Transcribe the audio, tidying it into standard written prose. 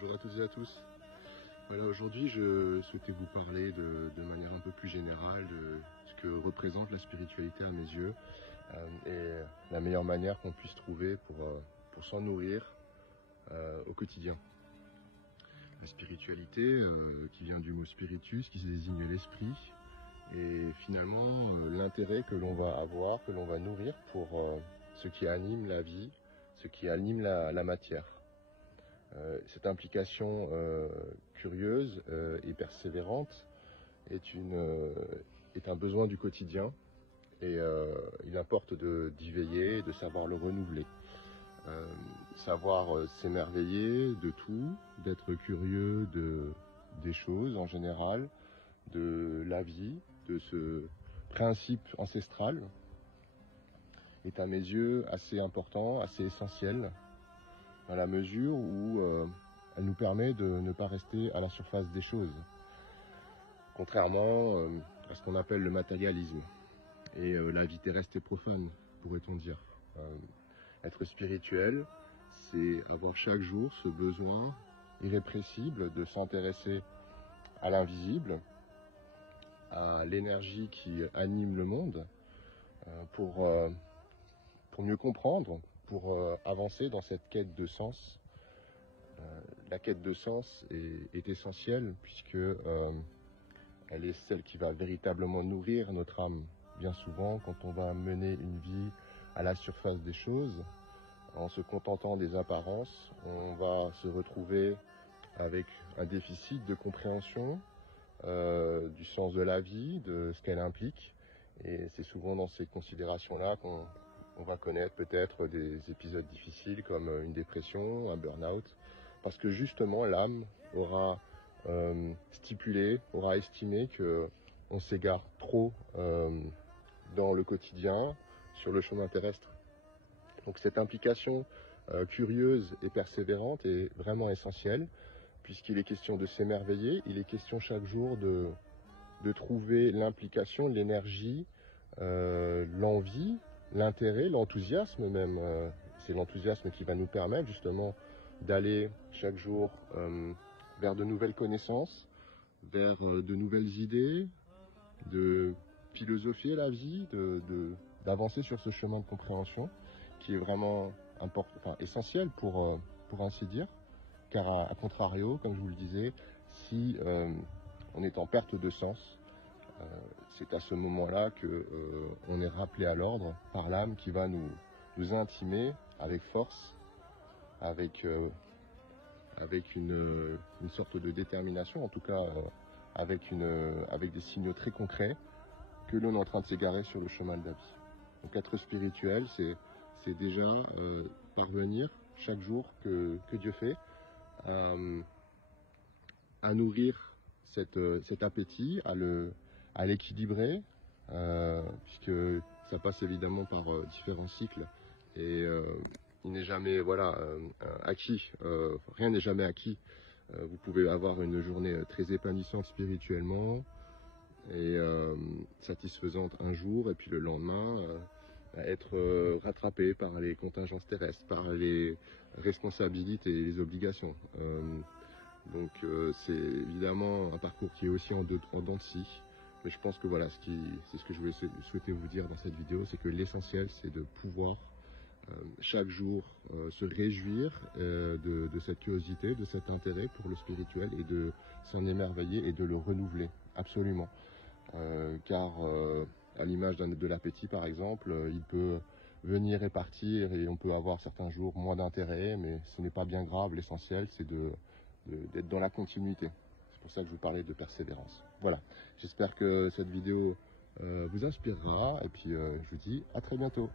Bonjour à toutes et à tous. Voilà, aujourd'hui je souhaitais vous parler de manière un peu plus générale de ce que représente la spiritualité à mes yeux et la meilleure manière qu'on puisse trouver pour s'en nourrir au quotidien. La spiritualité qui vient du mot spiritus, qui désigne l'esprit, et finalement l'intérêt que l'on va avoir, que l'on va nourrir pour ce qui anime la vie, ce qui anime la matière. Cette implication curieuse et persévérante est un besoin du quotidien et il importe d'y veiller et de savoir le renouveler. Savoir s'émerveiller de tout, d'être curieux des choses en général, de la vie, de ce principe ancestral est à mes yeux assez important, assez essentiel, à la mesure où elle nous permet de ne pas rester à la surface des choses, contrairement à ce qu'on appelle le matérialisme et la vie terrestre et profane, pourrait-on dire. Être spirituel, c'est avoir chaque jour ce besoin irrépressible de s'intéresser à l'invisible, à l'énergie qui anime le monde, pour mieux comprendre, pour avancer dans cette quête de sens. La quête de sens est essentielle puisque elle est celle qui va véritablement nourrir notre âme. Bien souvent, quand on va mener une vie à la surface des choses, en se contentant des apparences, on va se retrouver avec un déficit de compréhension du sens de la vie, de ce qu'elle implique. Et c'est souvent dans ces considérations-là qu'on va connaître peut-être des épisodes difficiles comme une dépression, un burn-out, parce que justement l'âme aura stipulé, aura estimé qu'on s'égare trop dans le quotidien, sur le chemin terrestre. Donc cette implication curieuse et persévérante est vraiment essentielle, puisqu'il est question de s'émerveiller, il est question chaque jour de trouver l'implication, l'énergie, l'envie, l'intérêt, l'enthousiasme même. C'est l'enthousiasme qui va nous permettre justement d'aller chaque jour vers de nouvelles connaissances, vers de nouvelles idées, de philosophier la vie, d'avancer sur ce chemin de compréhension qui est vraiment essentiel pour ainsi dire, car à contrario, comme je vous le disais, si on est en perte de sens, c'est à ce moment-là qu'on est rappelé à l'ordre par l'âme qui va nous intimer avec force, avec une sorte de détermination, en tout cas avec des signaux très concrets que l'on est en train de s'égarer sur le chemin de la vie. Donc être spirituel, c'est déjà parvenir chaque jour que Dieu fait à nourrir cet appétit, à l'équilibrer, puisque ça passe évidemment par différents cycles et il n'est jamais acquis, rien n'est jamais acquis. Vous pouvez avoir une journée très épanouissante spirituellement et satisfaisante un jour, et puis le lendemain être rattrapé par les contingences terrestres, par les responsabilités et les obligations. Donc c'est évidemment un parcours qui est aussi en dents de scie, mais je pense que voilà, c'est ce que je voulais souhaiter vous dire dans cette vidéo, c'est que l'essentiel c'est de pouvoir chaque jour se réjouir de cette curiosité, de cet intérêt pour le spirituel et de s'en émerveiller et de le renouveler, absolument. Car à l'image de l'appétit par exemple, il peut venir et partir et on peut avoir certains jours moins d'intérêt, mais ce n'est pas bien grave, l'essentiel c'est d'être dans la continuité. C'est pour ça que je vous parlais de persévérance. Voilà, j'espère que cette vidéo vous inspirera et puis je vous dis à très bientôt.